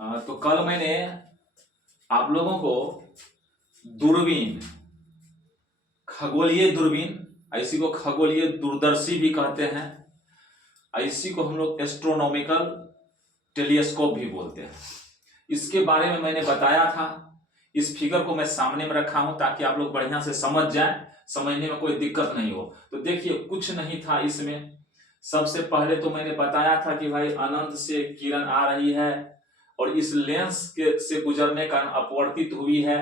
तो कल मैंने आप लोगों को दूरबीन, खगोलीय दूरबीन, इसी को खगोलीय दूरदर्शी भी कहते हैं, इसी को हम लोग एस्ट्रोनॉमिकल टेलीस्कोप भी बोलते हैं, इसके बारे में मैंने बताया था। इस फिगर को मैं सामने में रखा हूं ताकि आप लोग बढ़िया से समझ जाएं, समझने में कोई दिक्कत नहीं हो। तो देखिए, कुछ नहीं था इसमें। सबसे पहले तो मैंने बताया था कि भाई अनंत से किरण आ रही है और इस लेंस के से गुजरने का अपवर्तित हुई है,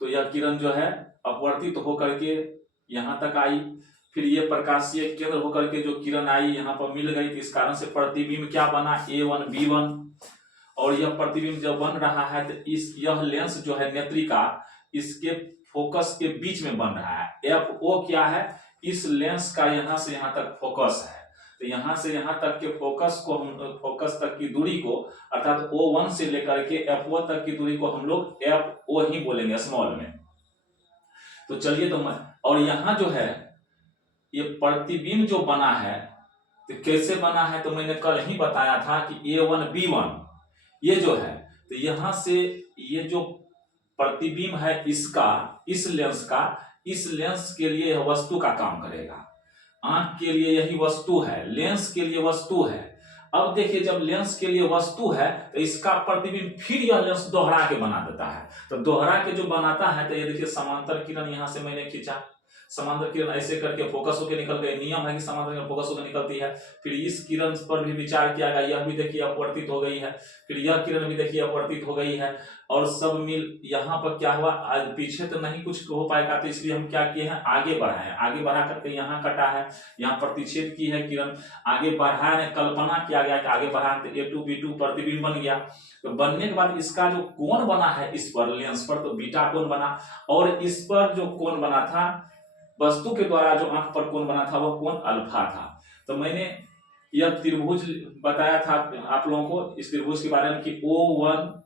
तो यह किरण जो है अपवर्तित होकर के यहां तक आई, फिर ये प्रकाशीय केंद्र होकर के जो किरण आई यहाँ पर मिल गई, तो इस कारण से प्रतिबिंब क्या बना, A1 B1। और यह प्रतिबिंब जब बन रहा है तो यह लेंस जो है नेत्रिका, इसके फोकस के बीच में बन रहा है। FO क्या है, इस लेंस का यहाँ से यहाँ तक फोकस है, तो यहाँ से यहाँ तक के फोकस तक की दूरी को, अर्थात O1 से लेकर के FO तक की दूरी को हम लोग FO ही बोलेंगे स्मॉल में। तो चलिए, तो मैं, और यहाँ जो है ये प्रतिबिंब जो बना है तो कैसे बना है, तो मैंने कल ही बताया था कि A1 B1 ये जो है, तो यहां से ये जो प्रतिबिंब है इसका, इस लेंस के लिए यह वस्तु का काम करेगा। आंख के लिए यही वस्तु है, लेंस के लिए वस्तु है। अब देखिए, जब लेंस के लिए वस्तु है तो इसका प्रतिबिंब फिर यह लेंस दोहरा के बना देता है। तो दोहरा के जो बनाता है, तो ये देखिए समांतर किरण यहां से मैंने खींचा, समांतर किरण ऐसे करके फोकस होकर निकल गई। नियम है कि समांतर किरण फोकस होकर निकलती है। फिर इस किरण पर भी विचार किया गया, यह भी देखिए अपवर्तित हो गई है, फिर यह किरण भी देखिए अपवर्तित हो गई है, और सब मिल यहाँ पर क्या हुआ, आज पीछे तो नहीं कुछ हो पाएगा, तो इसलिए हम क्या किए हैं, आगे बढ़ाए हैं। आगे बढ़ा करके यहाँ कटा है, यहाँ प्रतिच्छेद की है किरण, आगे बढ़ाया है, कल्पना किया गया कि आगे बढ़ा तो A2 B2 प्रतिबिंब बन गया। तो बनने के बाद इसका जो कोण बना है इस पर, लेंस पर, तो बीटा कोण बना, और इस पर जो कोण बना था, वस्तु के द्वारा जो आंख पर कोण बना था, वह कोण अल्फा था। तो मैंने यह त्रिभुज बताया था आप लोगों को, इस त्रिभुज के बारे में कि O1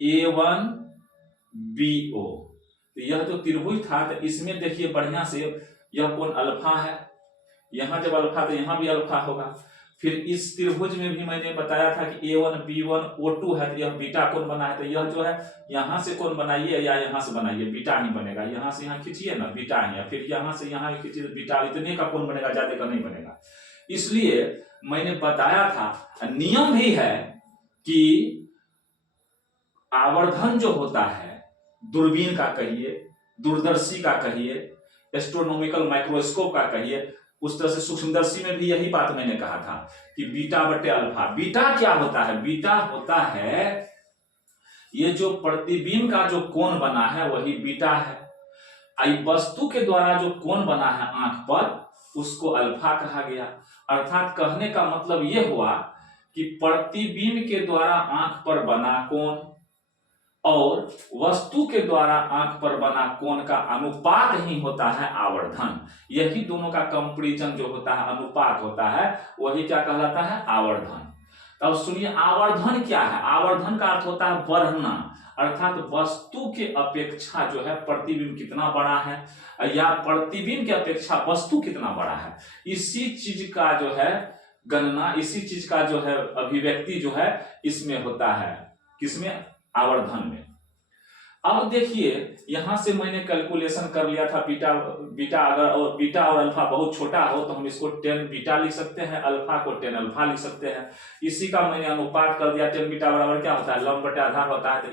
A1 BO, तो यह जो त्रिभुज था, तो इसमें देखिए बढ़िया से यह कोण अल्फा है, यहां जब अल्फा तो यहां भी अल्फा होगा। फिर इस त्रिभुज में भी मैंने बताया था कि A1 B1 O2 है, तो यह बीटा कोण बना है। तो यह जो है यहां से कोण बनाइए या यहां से बनाइए, बीटा ही बनेगा। यहां से यहां खींचिए ना, बीटा ही है, फिर यहां से यहां खींचिए तो बीटा, इतने का कोण बनेगा, ज्यादा का नहीं बनेगा। इसलिए मैंने बताया था, नियम भी है कि आवर्धन जो होता है, दूरबीन का कहिए, दूरदर्शी का कहिए, एस्ट्रोनॉमिकल माइक्रोस्कोप का कहिए, उस तरह से सूक्ष्मदर्शी में भी यही बात मैंने कहा था कि बीटा बटे अल्फा। बीटा क्या होता है, बीटा होता है ये जो प्रतिबिंब का जो कोण बना है वही बीटा है। वस्तु के द्वारा जो कोण बना है आंख पर, उसको अल्फा कहा गया। अर्थात कहने का मतलब यह हुआ कि प्रतिबिंब के द्वारा आंख पर बना कोण और वस्तु के द्वारा आंख पर बना कोण का अनुपात ही होता है आवर्धन। यही दोनों का कंपैरिजन जो होता है, अनुपात होता है, वही क्या कहलाता है, आवर्धन। तब सुनिए, आवर्धन क्या है। आवर्धन का अर्थ होता है बढ़ना, अर्थात वस्तु के अपेक्षा जो है प्रतिबिंब कितना बड़ा है, या प्रतिबिंब की अपेक्षा वस्तु कितना बड़ा है, इसी चीज का जो है गणना, इसी चीज का जो है अभिव्यक्ति जो है इसमें होता है, किसमें, आवर्धन में। अब देखिए, यहां से मैंने कैलकुलेशन कर लिया था, बीटा और अल्फा बहुत छोटा हो तो हम इसको 10 बीटा लिख सकते हैं, अल्फा को 10 अल्फा लिख सकते हैं। इसी का मैंने अनुपात कर दिया, 10 बीटा बराबर क्या होता है, लंब बटे आधार होता है। तो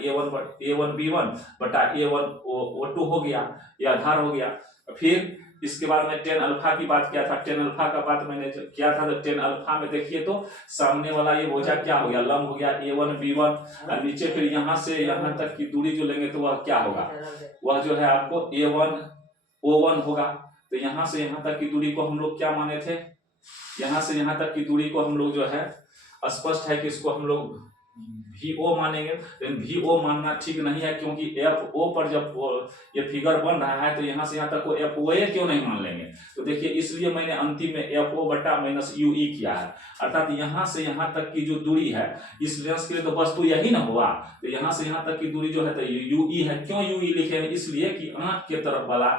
A1 B1 बटा A1 O2 हो गया, यह आधार हो गया। फिर इसके बाद में 10 अल्फा की बात किया था, 10 अल्फा का बात मैंने किया था, तो 10 अल्फा में देखिए तो सामने वाला ये भुजा क्या हो गया, लंब हो गया A1 B1, और नीचे फिर यहां से यहां तक की दूरी जो लेंगे तो वह क्या होगा, वह जो है आपको A1 O1 होगा। तो यहां से यहां तक की दूरी को हम लोग क्या माने थे, यहां से यहां तक की दूरी को हम लोग जो है, स्पष्ट है कि इसको हम लोग VO मानेंगे। लेकिन VO मानना ठीक नहीं है, क्योंकि FO पर जब ये फिगर बन रहा है तो यहां से यहां तक को FOA क्यों नहीं मान लेंगे। तो देखिए, इसलिए मैंने अंतिम में FO बटा माइनस UE किया है, अर्थात यहां से यहां तक की जो दूरी है, इस लेंस के लिए तो वस्तु यही ना हुआ, तो यहां से यहां तक की दूरी जो है तो UE है। क्यों UE लिखे हैं, इसलिए कि आंख के तरफ वाला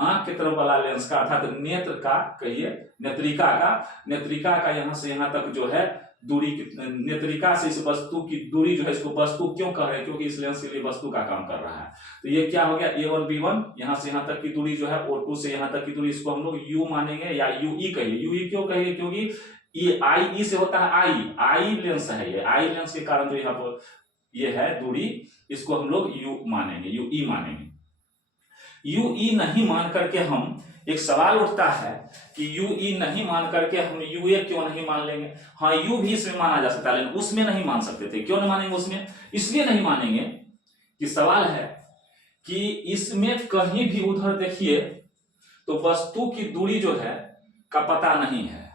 आंख की तरफ वाला लेंस का अर्थात नेत्र का कहिए नेत्रिका का यहाँ से यहाँ तक जो है दूरी, नेत्रिका से इस वस्तु की दूरी जो है, इसको वस्तु क्यों कह रहे हैं, क्योंकि इस लेंस के लिए वस्तु का काम कर रहा है। तो ये क्या हो गया, A1 B1, यहाँ से यहाँ तक की दूरी जो है, O2 से यहाँ तक की दूरी, इसको हम लोग U मानेंगे या UE कहिए। UE क्यों कहिए, क्योंकि ये I से होता है आई लेंस है, ये आई लेंस के कारण जो यहाँ पर ये है दूरी, इसको हम लोग U मानेंगे, UE मानेंगे। UE नहीं मान करके हम, एक सवाल उठता है कि UE नहीं मान करके हम UA क्यों नहीं मान लेंगे। हाँ, U भी इसमें माना जा सकता है, लेकिन उसमें नहीं मान सकते थे। क्यों नहीं मानेंगे उसमें, इसलिए नहीं मानेंगे कि सवाल है कि इसमें कहीं भी उधर देखिए तो वस्तु की दूरी जो है का पता नहीं है,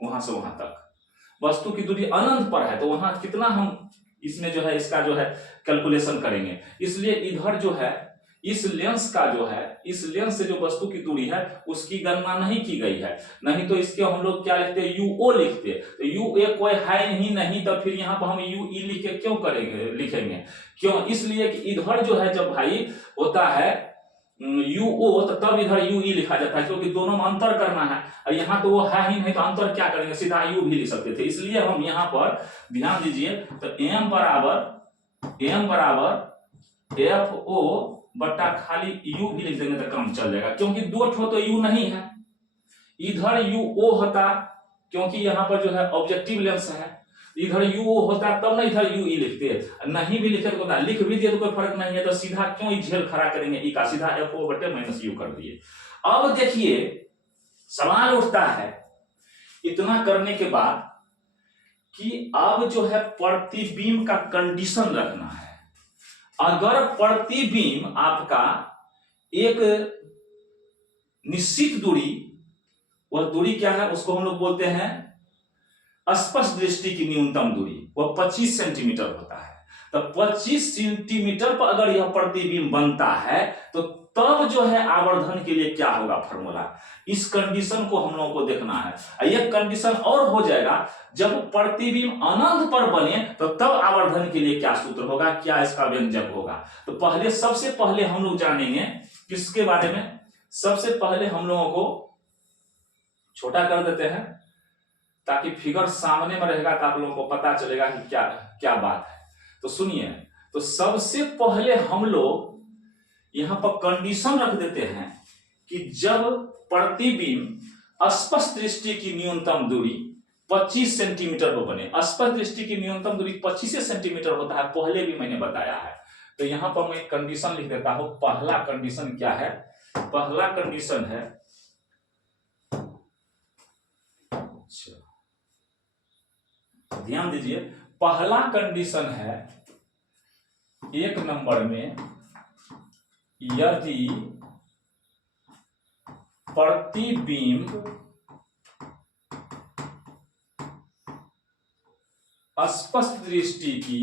वहां से वहां तक वस्तु की दूरी अनंत पर है, तो वहां कितना हम इसमें जो है इसका जो है कैलकुलेशन करेंगे। इसलिए इधर जो है इस लेंस का जो है, इस लेंस से जो वस्तु की दूरी है उसकी गणना नहीं की गई है। नहीं तो इसके हम लोग क्या लिखते, UO लिखते। तो UA कोई है ही नहीं, तो फिर यहाँ पर हम UE लिख के क्यों लिखेंगे, क्यों, इसलिए कि इधर जो है जब भाई होता है UO तो तब इधर UE लिखा जाता है, क्योंकि दोनों में अंतर करना है। और यहाँ तो वो है ही नहीं, तो अंतर क्या करेंगे, सीधा U भी लिख सकते थे। इसलिए हम यहाँ पर ध्यान दीजिए, तो M बराबर FO बट्टा खाली U भी लिख देंगे तो काम चल जाएगा, क्योंकि दो ठो तो U नहीं है। इधर UO होता, क्योंकि यहाँ पर जो है ऑब्जेक्टिव लेंस है, इधर UO होता तब ना इधर UE लिखते, नहीं भी लिखे तो लिख भी दिए तो कोई फर्क नहीं है, तो सीधा क्यों झेल खड़ा करेंगे, ई का सीधा FO बटे -U कर दिए। अब देखिए सवाल उठता है इतना करने के बाद कि अब जो है प्रतिबिंब का कंडीशन रखना है। अगर प्रतिबिंब आपका एक निश्चित दूरी, वह दूरी क्या है, उसको हम लोग बोलते हैं स्पष्ट दृष्टि की न्यूनतम दूरी, वह 25 सेंटीमीटर होता है। तो 25 सेंटीमीटर पर अगर यह प्रतिबिंब बनता है तो तब जो है आवर्धन के लिए क्या होगा फॉर्मूला, इस कंडीशन को हम लोगों को देखना है। यह कंडीशन और हो जाएगा जब प्रतिबिंब अनंत पर बने तो तब आवर्धन के लिए क्या सूत्र होगा, क्या इसका व्यंजक होगा। तो पहले सबसे पहले हम लोग जानेंगे किसके बारे में, सबसे पहले हम लोगों को छोटा कर देते हैं ताकि फिगर सामने में रहेगा तो आप लोगों को पता चलेगा कि क्या क्या बात है। तो सुनिए, तो सबसे पहले हम लोग यहां पर कंडीशन रख देते हैं कि जब प्रतिबिंब स्पष्ट दृष्टि की न्यूनतम दूरी 25 सेंटीमीटर पर बने, स्पष्ट दृष्टि की न्यूनतम दूरी 25 सेंटीमीटर होता है, पहले भी मैंने बताया है। तो यहां पर मैं कंडीशन लिख देता हूं। पहला कंडीशन क्या है, पहला कंडीशन है, ध्यान दीजिए, पहला कंडीशन है, एक नंबर में, यदि प्रतिबिंब स्पष्ट दृष्टि की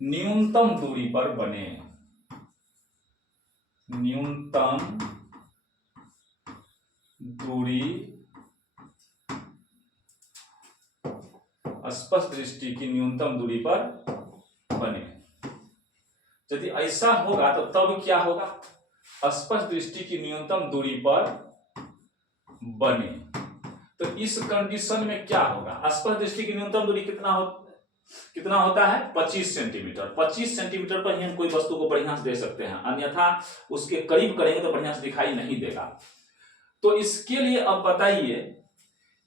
न्यूनतम दूरी पर बने, न्यूनतम दूरी, स्पष्ट दृष्टि की न्यूनतम दूरी पर बने। यदि ऐसा होगा तो तब क्या होगा, स्पष्ट दृष्टि की न्यूनतम दूरी पर बने। तो इस कंडीशन में क्या होगा, स्पष्ट दृष्टि की न्यूनतम दूरी कितना होता है 25 सेंटीमीटर। 25 सेंटीमीटर पर ही हम कोई वस्तु को बढ़िया से देख सकते हैं, अन्यथा उसके करीब करेंगे तो बढ़िया से दिखाई नहीं देगा। तो इसके लिए अब बताइए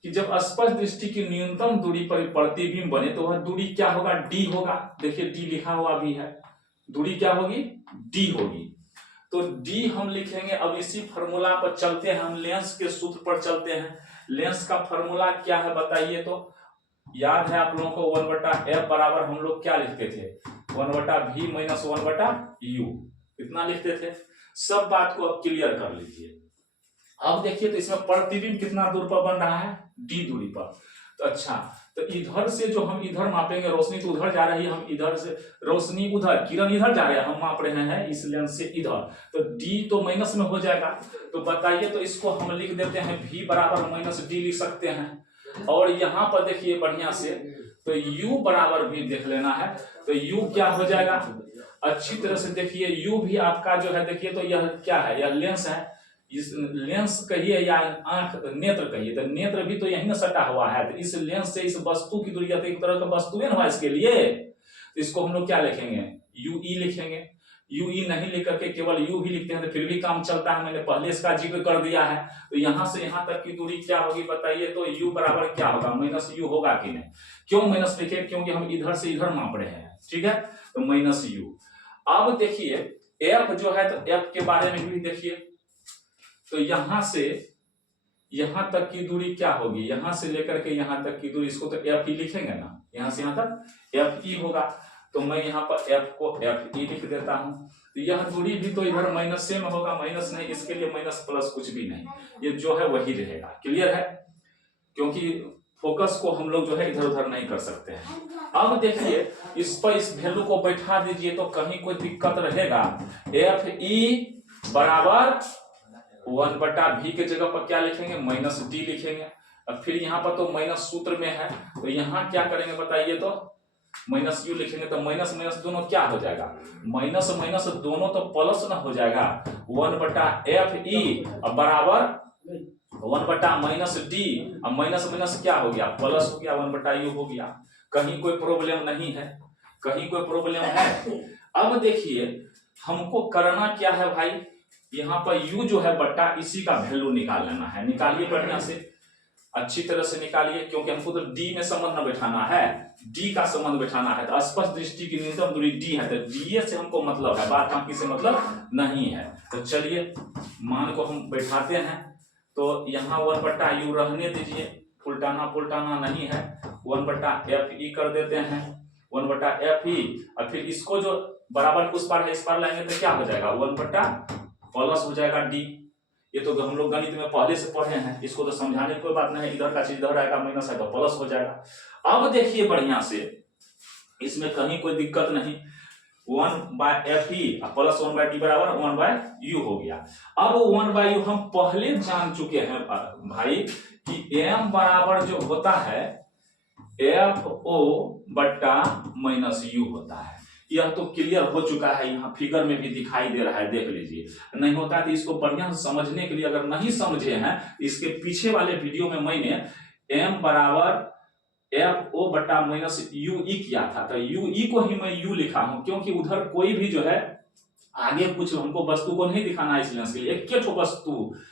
कि जब स्पष्ट दृष्टि की न्यूनतम दूरी पर प्रतिबिंब बने तो वह दूरी क्या होगा, डी होगा। देखिए डी लिखा हुआ भी है, दूरी क्या होगी, डी होगी। तो डी हम लिखेंगे। अब इसी फॉर्मूला पर चलते हैं, हम लेंस के सूत्र पर चलते हैं। लेंस का फॉर्मूला क्या है बताइए, तो याद है आप लोगों को 1/f बराबर हम लोग क्या लिखते थे, 1/v - 1/u, इतना लिखते थे। सब बात को अब क्लियर कर लीजिए। अब देखिए तो इसमें प्रतिबिंब कितना दूर पर बन रहा है, डी दूरी पर। तो अच्छा, तो इधर से जो हम इधर मापेंगे, रोशनी तो उधर जा रही है, हम इधर से रोशनी उधर, किरण इधर जा रहे हैं, हम माप रहे हैं इस लेंस से इधर, तो डी तो माइनस में हो जाएगा। तो बताइए, तो इसको हम लिख देते हैं v बराबर -d लिख सकते हैं। और यहाँ पर देखिए बढ़िया से, तो u बराबर भी देख लेना है। तो u क्या हो जाएगा, अच्छी तरह से देखिए, u भी आपका जो है देखिए, तो यह क्या है, यह लेंस है, इस लेंस कहिए या आंख नेत्र कहिए, तो नेत्र भी तो यही ना सटा हुआ है। तो इस लेंस से इस वस्तु की दूरी, तो एक तरह का वस्तु है ना इसके लिए, तो इसको हम लोग क्या लिखेंगे, यू ई लिखेंगे। यू ई नहीं लिख करके केवल यू भी लिखते हैं तो फिर भी काम चलता है, मैंने पहले इसका जिक्र कर दिया है। तो यहां से यहां तक की दूरी क्या होगी बताइए, तो u बराबर क्या होगा, माइनस यू होगा कि नहीं। क्यों माइनस लिखे, क्योंकि हम इधर से इधर माप रहे हैं, ठीक है, तो माइनस यू। अब देखिए f जो है, तो f के बारे में भी देखिए, तो यहां से यहां तक की दूरी क्या होगी, यहां से लेकर के यहां तक की दूरी, इसको तो f ही लिखेंगे ना, यहां से यहां तक f ई होगा। तो मैं यहाँ पर f को f ई लिख देता हूं। तो यह दूरी भी तो इधर माइनस से में होगा, माइनस नहीं, इसके लिए माइनस प्लस कुछ भी नहीं, ये जो है वही रहेगा। क्लियर है, क्योंकि फोकस को हम लोग जो है इधर उधर नहीं कर सकते हैं। अब देखिए इस पर इस वैल्यू को बैठा दीजिए तो कहीं कोई दिक्कत रहेगा। एफ ई बराबर 1/v के जगह पर क्या लिखेंगे, माइनस डी लिखेंगे। अब फिर यहाँ पर तो माइनस सूत्र में है, तो यहाँ क्या करेंगे बताइए, तो माइनस यू लिखेंगे, तो माइनस माइनस दोनों क्या हो जाएगा, माइनस माइनस दोनों तो प्लस ना हो जाएगा। 1/f ई बराबर 1/माइनस डी, अब माइनस माइनस क्या हो गया, प्लस हो गया, 1/u हो गया। कहीं कोई प्रॉब्लम नहीं है, कहीं कोई प्रॉब्लम है। अब देखिए हमको करना क्या है भाई, यहाँ पर u जो है बट्टा इसी का वैल्यू निकाल लेना है। निकालिए बढ़िया से, अच्छी तरह से निकालिए, क्योंकि हमको तो d में संबंध न बैठाना है, d का संबंध बैठाना है। तो स्पष्ट दृष्टि की न्यूनतम दूरी d है, तो d से हमको मतलब है, बात बाकी से मतलब नहीं है। तो चलिए मान को हम बैठाते हैं, तो यहाँ 1/u रहने दीजिए, उल्टाना नहीं है, 1/f ई कर देते हैं, 1/f ई। और फिर इसको जो बराबर उस पार है इस पार लाएंगे तो क्या हो जाएगा, 1/ प्लस हो जाएगा d। ये तो हम लोग गणित में पहले से पढ़े हैं, इसको तो समझाने की कोई बात नहीं है, इधर का चीज इधर आएगा, माइनस है तो प्लस हो जाएगा। अब देखिए बढ़िया से, इसमें कहीं कोई दिक्कत नहीं, 1/f ई प्लस 1/d बराबर 1/u हो गया। अब 1/u हम पहले जान चुके हैं भाई कि m बराबर जो होता है FO बट्टा माइनस u होता है। यह तो क्लियर हो चुका है, यहाँ फिगर में भी दिखाई दे रहा है, देख लीजिए। नहीं होता तो इसको बढ़िया से समझने के लिए, अगर नहीं समझे हैं इसके पीछे वाले वीडियो में मैंने m बराबर FO बट्टा माइनस u ई किया था, तो u ई को ही मैं u लिखा हूं, क्योंकि उधर कोई भी जो है आगे कुछ हमको वस्तु को नहीं दिखाना है, इस लेंस के लिए एक ठो वस्तु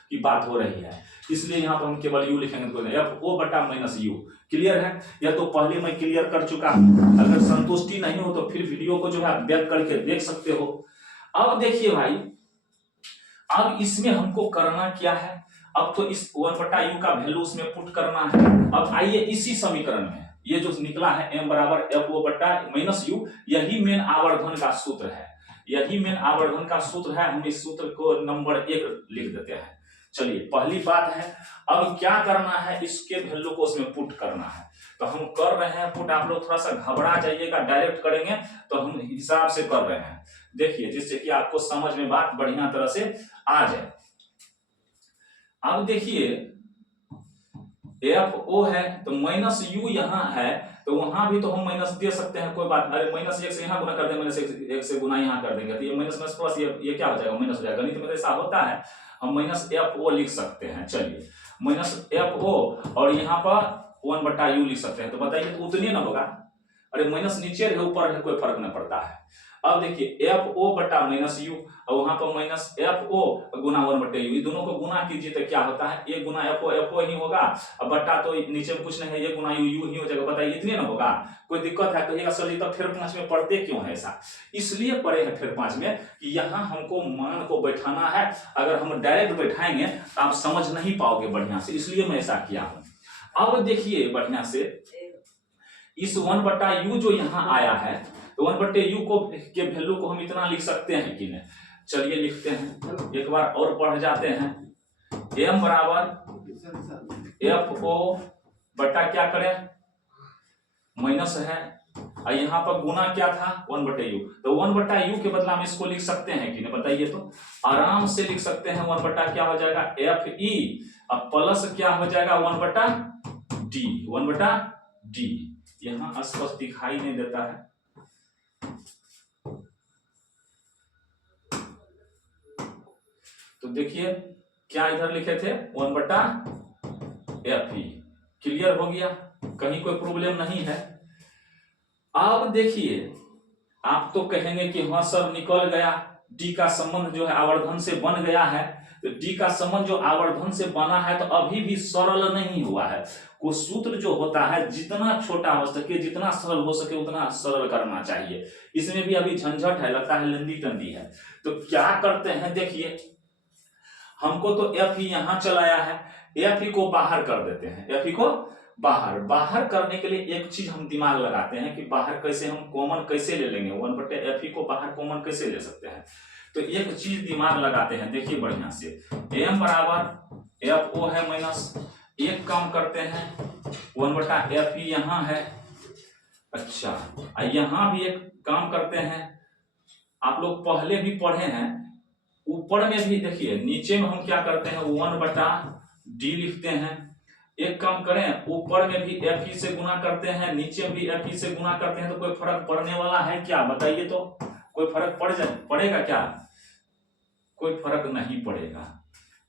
की बात हो रही है, इसलिए यहाँ पर हम केवल u लिखेंगे, तो FO बट्टा माइनस u। क्लियर है, यह तो पहले मैं क्लियर कर चुका हूं। अगर संतुष्टि नहीं हो तो फिर वीडियो को जो है आप बैक करके देख सकते हो। अब देखिए भाई, अब इसमें हमको करना क्या है, अब तो इस 1/u का वैल्यू उसमें पुट करना है। अब आइए इसी समीकरण में ये जो निकला है m बराबर FO बट्टा माइनस u, यही मेन आवर्धन का सूत्र है, यही मेन आवर्धन का सूत्र है। हम इस सूत्र को नंबर 1 लिख देते हैं। चलिए पहली बात है, अब क्या करना है, इसके वैल्यू को उसमें पुट करना है, तो हम कर रहे हैं पुट। आप लोग थोड़ा सा घबरा जाइएगा, डायरेक्ट करेंगे तो हम हिसाब से कर रहे हैं, देखिए जिससे कि आपको समझ में बात बढ़िया तरह से आ जाए। अब देखिए FO है तो माइनस u यहाँ है, तो वहां भी तो हम माइनस दे सकते हैं, कोई बात, अरे माइनस 1 से यहाँ गुना कर देंगे, माइनस 1 से गुना यहाँ कर देंगे, तो ये माइनस माइनस प्लस, ये क्या हो जाएगा, माइनस हो जाएगा। गणित में तो ऐसा होता है, हम माइनस FO लिख सकते हैं। चलिए माइनस FO और यहाँ पर 1/u लिख सकते हैं, तो बताइए तो उतने ना होगा, अरे माइनस नीचे रहे ऊपर रहे कोई फर्क नहीं पड़ता है। अब देखिए FO बट्टा माइनस u और वहां पर माइनस FO गुना 1/u, ये दोनों को गुना कीजिए तो क्या होता है, ये गुना FO ही होगा, अब बट्टा तो नीचे में कुछ नहीं है, ये गुना u ही हो जाएगा। बताइए इतने ना होगा, कोई दिक्कत है कहिएगा सर जी तो फिर 5 में पढ़ते क्यों है ऐसा, इसलिए पढ़े हैं फिर 5 में कि यहाँ हमको मान को बैठाना है। अगर हम डायरेक्ट बैठाएंगे तो आप समझ नहीं पाओगे बढ़िया से, इसलिए मैं ऐसा किया हूं। अब देखिए बढ़िया से, इस 1/u जो यहाँ आया है, तो 1/u को के वैल्यू को हम इतना लिख सकते हैं कि नहीं, चलिए लिखते हैं, एक बार और पढ़ जाते हैं। m बराबर FO बट्टा क्या करें, माइनस है, और यहाँ पर गुना क्या था 1/u, तो 1/u के बदला हम इसको लिख सकते हैं कि नहीं, बताइए तो आराम से लिख सकते हैं। 1 बट्टा क्या हो जाएगा FE, अब प्लस क्या हो जाएगा 1/d, 1/d। यहाँ स्पष्ट दिखाई नहीं देता है। तो देखिए क्या इधर लिखे थे 1/Fe। क्लियर हो गया, कहीं कोई प्रॉब्लम नहीं है। अब देखिए आप तो कहेंगे कि हाँ सर निकल गया, डी का संबंध जो है आवर्धन से बन गया है। तो डी का संबंध जो आवर्धन से बना है तो अभी भी सरल नहीं हुआ है। को सूत्र जो होता है जितना छोटा हो सके, जितना सरल हो सके उतना सरल करना चाहिए। इसमें भी अभी झंझट है, लगता है लंदी टंदी है। तो क्या करते हैं, देखिए हमको तो Fe यहां चलाया है, Fe को बाहर कर देते हैं। Fe को बाहर करने के लिए एक चीज हम दिमाग लगाते हैं कि बाहर कैसे हम कॉमन कैसे ले लेंगे, 1/Fe को बाहर कॉमन कैसे ले सकते हैं। तो एक चीज दिमाग लगाते हैं, देखिए बढ़िया से, m बराबर FO है माइनस, एक काम करते हैं 1/Fe यहां है। अच्छा यहां भी एक काम करते हैं, आप लोग पहले भी पढ़े हैं, ऊपर में भी देखिए, नीचे में हम क्या करते हैं 1/D लिखते हैं। एक काम करें, ऊपर में भी Fe से गुना करते हैं, नीचे में भी Fe से गुना करते हैं। तो कोई फर्क पड़ने वाला है क्या, बताइए तो? कोई फर्क पड़ेगा क्या? कोई फर्क नहीं पड़ेगा,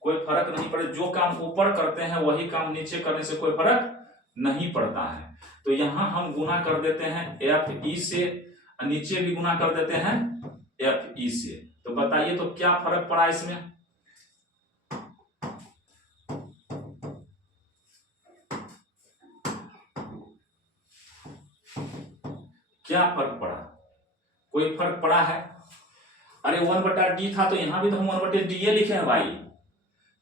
कोई फर्क नहीं पड़े। जो काम ऊपर करते हैं वही काम नीचे करने से कोई फर्क नहीं पड़ता है। तो यहां हम गुना कर देते हैं Fe से, नीचे भी गुना कर देते हैं Fe से। तो बताइए तो क्या फर्क पड़ा इसमें? क्या फर्क पड़ा? कोई फर्क पड़ा है? अरे 1/D था तो यहां भी तो हम 1/Da लिखे हैं भाई।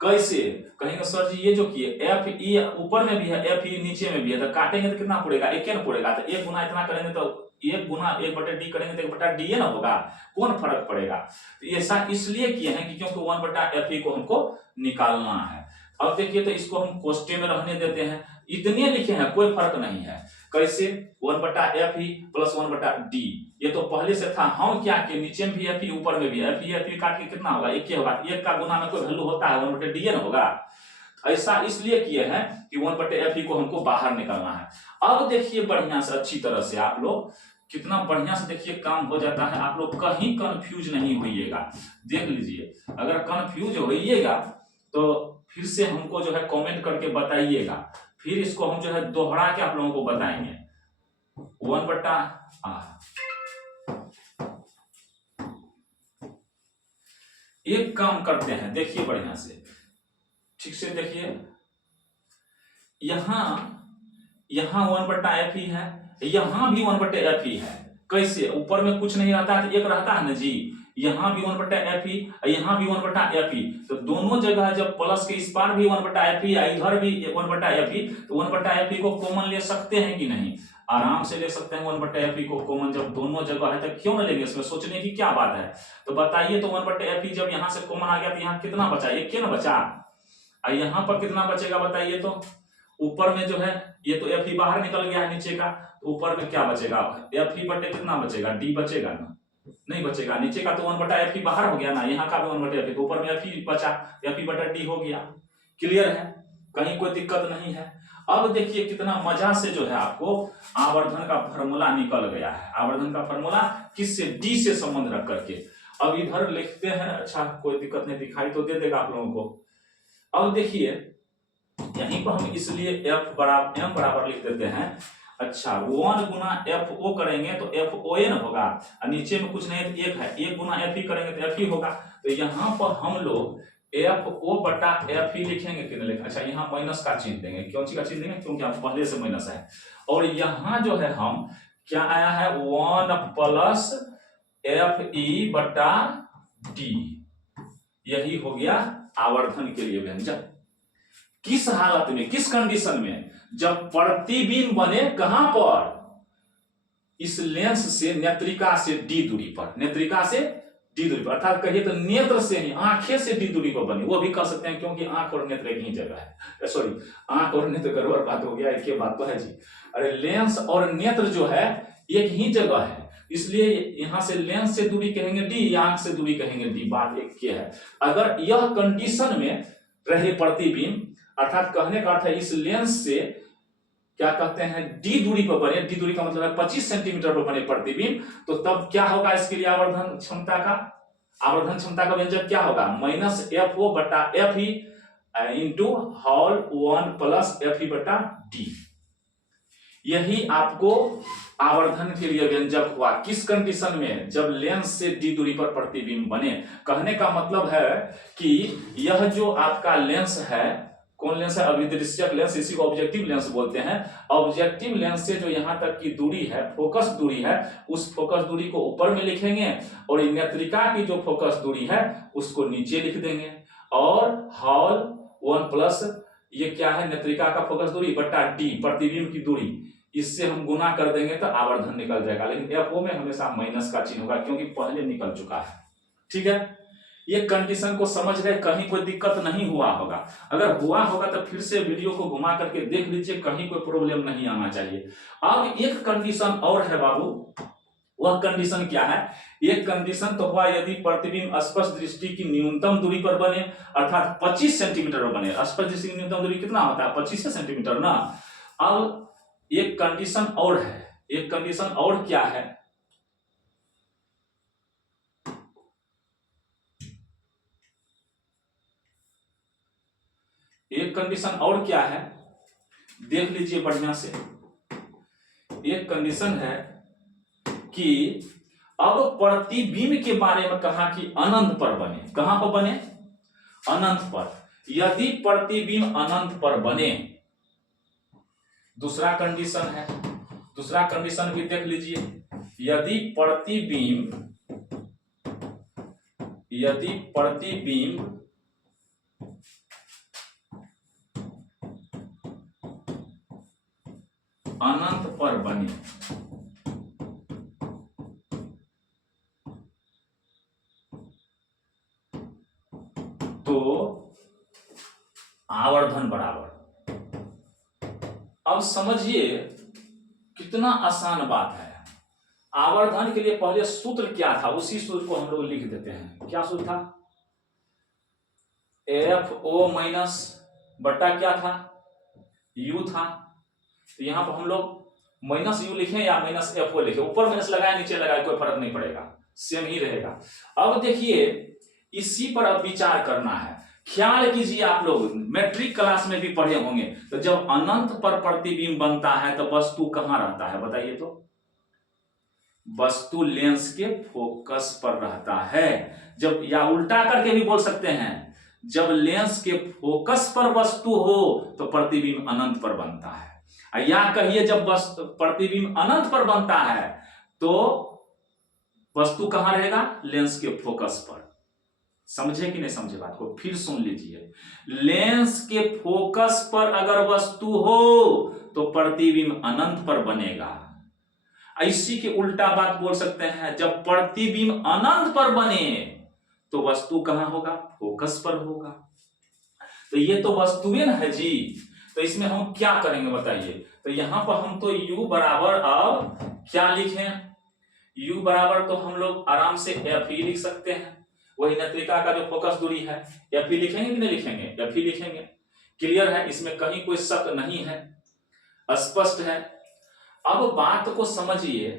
कैसे कहेंगे सर जी, ये जो किए Fe ऊपर में भी है, Fe नीचे में भी है, तो काटेंगे तो कितना पड़ेगा, एक ना पड़ेगा। तो एक गुना इतना करेंगे तो एक गुना 1/D करेंगे तो 1/Da ना होगा, कौन फर्क पड़ेगा। तो ऐसा इसलिए किए हैं कि क्योंकि 1/Fe को हमको निकालना है। अब देखिए तो इसको हम कोष्टे में रहने देते हैं, इतने लिखे हैं, कोई फर्क नहीं है। कैसे 1/Fe प्लस 1/D, ये तो पहले से था। हम क्या कि नीचे में भी Fe ऊपर में भी Fe काट के कितना होगा, एक ही होगा। एक का गुना में कोई वैल्यू होता है, 1/Da ना होगा। ऐसा इसलिए किए हैं कि 1/Fe को हमको बाहर निकालना है। अब देखिए बढ़िया से, अच्छी तरह से आप लोग कितना बढ़िया से देखिए काम हो जाता है। आप लोग कहीं कंफ्यूज नहीं होइएगा, देख लीजिए। अगर कंफ्यूज होइएगा तो फिर से हमको जो है कमेंट करके बताइएगा, फिर इसको हम जो है दोहरा के आप लोगों को बताएंगे। 1/A एक काम करते हैं, देखिए बढ़िया से, ठीक से देखिए। यहां 1/Fe है, यहां भी 1/Fe है। कैसे, ऊपर में कुछ नहीं रहता है तो एक रहता है ना जी। यहां भी 1/Fe, यहां भी 1/Fe, तो दोनों जगह जब प्लस के इस पार भी 1/Fe या इधर भी 1/Fe, तो 1/Fe को कॉमन ले सकते हैं कि नहीं? आराम से ले सकते हैं 1/Fe को कॉमन। जब दोनों जगह है तो क्यों ना लेंगे, इसमें सोचने की क्या बात है। तो बताइए तो 1/Fe जब यहां से कॉमन आ गया तो यहाँ कितना बचा, एक क्या ना बचा। और यहां पर कितना बचेगा बताइए तो? ऊपर में जो है ये तो Fe बाहर निकल गया है नीचे का, तो ऊपर में क्या बचेगा, Fe बटे कितना बचेगा, D बचेगा ना? नहीं बचेगा। नीचे का तो 1/Fe बाहर हो गया ना, यहाँ का भी 1/Fe, तो ऊपर में Fe बचा, Fe/D हो गया। क्लियर है, कहीं कोई दिक्कत नहीं है। अब देखिए कितना मजा से जो है आपको आवर्धन का फॉर्मूला निकल गया है। आवर्धन का फॉर्मूला किससे, D से संबंध रख करके। अब इधर लिखते हैं, अच्छा कोई दिक्कत नहीं, दिखाई तो दे देगा आप लोगों को। अब देखिए यहीं पर हम इसलिए m बराबर लिख देते हैं। अच्छा 1 गुना FO करेंगे तो FON होगा, और नीचे में कुछ नहीं है तो एक है, 1 गुना Fe करेंगे तो Fe होगा। तो यहाँ पर हम लोग FO/Fe लिखेंगे कि नहीं लिखेंगे? अच्छा यहाँ माइनस का चिन्ह देंगे, क्यों का चिन्ह देंगे, क्योंकि आप पहले से माइनस है। और यहाँ जो है हम क्या आया है 1 प्लस Fe/D, यही हो गया आवर्धन के लिए व्यंजक। किस हालत में, किस कंडीशन में, जब प्रतिबिंब बने कहां पर, इस लेंस से नेत्रिका से D दूरी पर, नेत्रिका से D दूरी पर, अर्थात कहिए तो नेत्र से नहीं, आंखें से D दूरी पर बने। वो भी कह सकते हैं क्योंकि आंख और नेत्र एक ही जगह है, सॉरी आंख और नेत्र गड़बड़ बात हो गया, एक ही बात तो है जी। अरे लेंस और नेत्र जो है एक ही जगह है, इसलिए यहां से लेंस से दूरी कहेंगे D, या आंख से दूरी कहेंगे D, बात एक ही है। अगर यह कंडीशन में रहे प्रतिबिंब, अर्थात कहने का अर्थ है इस लेंस से क्या कहते हैं डी दूरी पर बने, डी दूरी का मतलब है 25 सेंटीमीटर पर बने प्रतिबिंब, तो तब क्या होगा इसके लिए आवर्धन क्षमता का व्यंजक क्या होगा, माइनस एफ ओ बटा F E into hall 1 plus F E बटा डी। यही आपको आवर्धन के लिए व्यंजक हुआ। किस कंडीशन में, जब लेंस से डी दूरी पर प्रतिबिंब बने। कहने का मतलब है कि यह जो आपका लेंस है, कौन लेंस है, अभिदृश्यक लेंस, इसी को ऑब्जेक्टिव लेंस बोलते हैं। ऑब्जेक्टिव लेंस से जो यहां तक की दूरी है, फोकस दूरी है, उस फोकस दूरी को ऊपर में लिखेंगे और नेत्रिका की जो फोकस दूरी है उसको नीचे लिख देंगे, और हॉल 1 प्लस ये क्या है, नेत्रिका का फोकस दूरी बटा डी प्रतिबिंब की दूरी, इससे हम गुना कर देंगे तो आवर्धन निकल जाएगा। लेकिन एफओ में हमेशा माइनस का चिन्ह होगा क्योंकि पहले निकल चुका है। ठीक है, ये कंडीशन को समझ गए, कहीं कोई दिक्कत नहीं हुआ होगा। अगर हुआ होगा तो फिर से वीडियो को घुमा करके देख लीजिए, कहीं कोई प्रॉब्लम नहीं आना चाहिए। अब एक कंडीशन और है बाबू, वह कंडीशन क्या है, एक कंडीशन तो हुआ यदि प्रतिबिंब स्पष्ट दृष्टि की न्यूनतम दूरी पर बने, अर्थात 25 सेंटीमीटर पर बने। स्पष्ट दृष्टि की न्यूनतम दूरी कितना होता है, 25 सेंटीमीटर ना। अब एक कंडीशन और है, एक कंडीशन और क्या है, एक कंडीशन और क्या है, देख लीजिए बढ़िया से। एक कंडीशन है कि अब प्रतिबिंब के बारे में कहा कि अनंत पर बने। कहां पर बने, अनंत पर। यदि प्रतिबिंब अनंत पर बने, दूसरा कंडीशन है, दूसरा कंडीशन भी देख लीजिए। यदि प्रतिबिंब अनंत पर बने तो आवर्धन बराबर। अब समझिए कितना आसान बात है। आवर्धन के लिए पहले सूत्र क्या था, उसी सूत्र को हम लोग लिख देते हैं। क्या सूत्र था, एफ ओ माइनस बटा क्या था, यू था। तो यहां पर हम लोग माइनस यू लिखें या माइनस एफ ओ लिखें, ऊपर माइनस लगाए नीचे लगाए कोई फर्क नहीं पड़ेगा, सेम ही रहेगा। अब देखिए इसी पर अब विचार करना है। ख्याल कीजिए, आप लोग मैट्रिक क्लास में भी पढ़े होंगे, तो जब अनंत पर प्रतिबिंब बनता है तो वस्तु कहां रहता है, बताइए तो। वस्तु लेंस के फोकस पर रहता है। जब, या उल्टा करके भी बोल सकते हैं, जब लेंस के फोकस पर वस्तु हो तो प्रतिबिंब अनंत पर बनता है। या कहिए जब प्रतिबिंब अनंत पर बनता है तो वस्तु कहां रहेगा, लेंस के फोकस पर। समझे कि नहीं समझे बात को, फिर सुन लीजिए। लेंस के फोकस पर अगर वस्तु हो तो प्रतिबिंब अनंत पर बनेगा। इसी के उल्टा बात बोल सकते हैं, जब प्रतिबिंब अनंत पर बने तो वस्तु कहां होगा, फोकस पर होगा। तो ये तो वस्तुएं है जी, तो इसमें हम क्या करेंगे बताइए। तो यहां पर हम तो u बराबर, अब क्या लिखें, u बराबर तो हम लोग आराम से एफ ही लिख सकते हैं। वही नेत्रिका का जो फोकस दूरी है, एफ ही लिखेंगे कि नहीं लिखेंगे, एफ ही लिखेंगे। क्लियर है, इसमें कहीं कोई शक नहीं है, स्पष्ट है। अब बात को समझिए,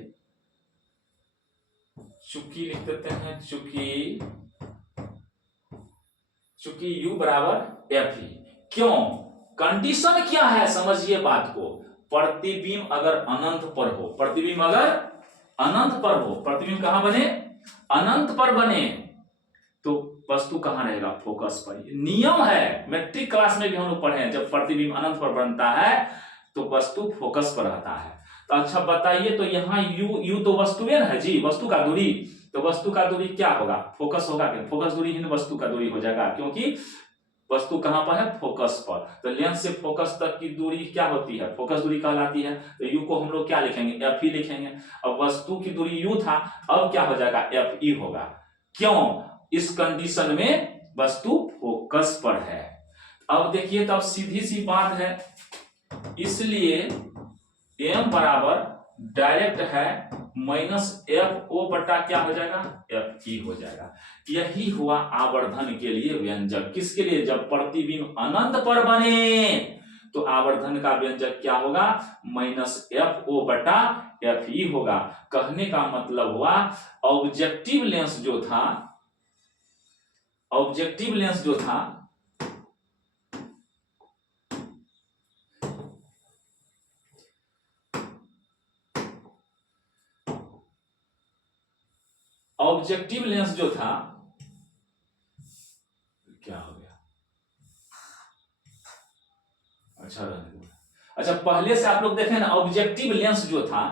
चूंकि लिख देते हैं, चूंकि u बराबर एफ ही। क्यों, कंडीशन क्या है, समझिए बात को। प्रतिबिंब अगर अनंत पर हो, प्रतिबिंब अगर अनंत पर हो, प्रतिबिंब कहां बने, अनंत पर बने, तो वस्तु कहां रहेगा, फोकस पर। नियम है, मैट्रिक क्लास में भी हम लोग पढ़े हैं, जब प्रतिबिंब अनंत पर बनता है तो वस्तु फोकस पर रहता है। तो अच्छा बताइए, तो यहाँ u तो वस्तुएं है जी, वस्तु का दूरी, तो वस्तु का दूरी क्या होगा, फोकस होगा क्या, फोकस दूरी ही वस्तु का दूरी हो जाएगा, क्योंकि वस्तु कहां पर है, फोकस पर। तो लेंस से फोकस तक की दूरी क्या होती है, फोकस दूरी कहलाती है। तो u को हम लोग क्या लिखेंगे, एफ ही लिखेंगे। अब वस्तु की दूरी u था, अब क्या हो जाएगा, एफ ई होगा। क्यों, इस कंडीशन में वस्तु फोकस पर है। अब देखिए, तब सीधी सी बात है, इसलिए m बराबर डायरेक्ट है माइनस एफ ओ बटा क्या हो जाएगा, एफ ई हो जाएगा। यही हुआ आवर्धन के लिए व्यंजक। किसके लिए, जब प्रतिबिंब अनंत पर बने तो आवर्धन का व्यंजक क्या होगा, -FO बटा FE होगा। कहने का मतलब हुआ ऑब्जेक्टिव लेंस जो था, ऑब्जेक्टिव लेंस जो था ऑब्जेक्टिव लेंस जो था, क्या हो गया, अच्छा रहने दो। अच्छा, पहले से आप लोग देखें ना, ऑब्जेक्टिव लेंस जो था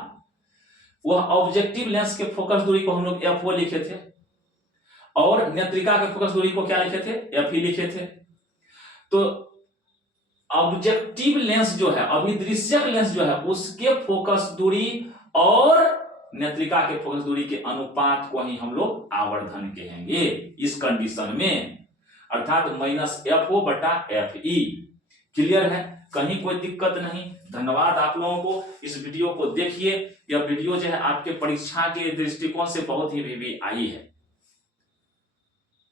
वह ऑब्जेक्टिव लेंस के फोकस दूरी को हम लोग FO लिखे थे और नेत्रिका के फोकस दूरी को क्या लिखे थे, FE लिखे थे। तो ऑब्जेक्टिव लेंस जो है, अभिदृश्यक लेंस जो है, उसके फोकस दूरी और नेत्रिका के फोकस दूरी के अनुपात को ही हम लोग आवर्धन कहेंगे इस कंडीशन में, अर्थात -FO बटा FE। क्लियर है, कहीं कोई दिक्कत नहीं। धन्यवाद आप लोगों को, इस वीडियो को देखिए। यह वीडियो जो है आपके परीक्षा के दृष्टिकोण से बहुत ही आई है।